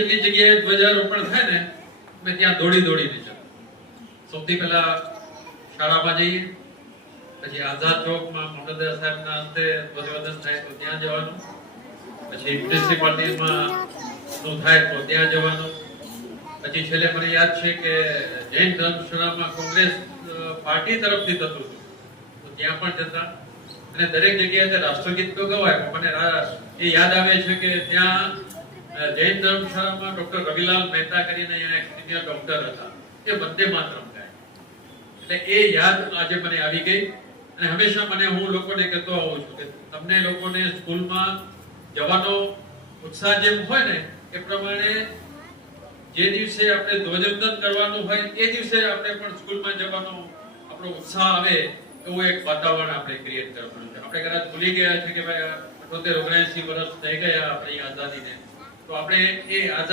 એટલી જગ્યાએ ધ્વજારોપણ થાય ને મેં ત્યાં દોડીને જાઉં. સૌથી પહેલા શાળામાં જઈએ, પછી આઝાદ ચોકમાં મામલતદાર સાહેબના હસ્તે ધ્વજવંદન થાય તો ત્યાં જવાનું, પછી મ્યુનિસિપાલિટીમાં નું થાય તો ત્યાં જવાનું, પછી છેલ્લે મને યાદ છે કે જૈન ધર્મશાળામાં કોંગ્રેસ પાર્ટી તરફથી થતું હતું તો ત્યાં પણ જતા. અને દરેક જગ્યાએ રાષ્ટ્રગીત તો ગવાય. મને એ યાદ આવે છે કે ત્યાં જૈન ધર્મશાળામાં ડોક્ટર રવિલાલ મહેતા કરીને અહીંયા એક સિનિયર ડોક્ટર હતા, એ વંદે માતરમ ગાય. એટલે એ યાદ આજે મને આવી ગઈ. અને હંમેશા હું લોકોને કહેતો આવું છું કે તમને લોકોને સ્કૂલમાં જવાનો ઉત્સાહ જેમ હોય ને એ પ્રમાણે જે દિવસે આપણે ધ્વજવંદન કરવાનું હોય એ દિવસે આપણે પણ સ્કૂલમાં જવાનો આપણો ઉત્સાહ આવે એવું એક વાતાવરણ આપણે ક્રિએટ કરવાનું છે. આપણે કદાચ ભૂલી ગયા છે કે ભાઈ 78-79 વર્ષ થઈ ગયા આપણી આઝાદીને, તો આપણે એ આઝાદી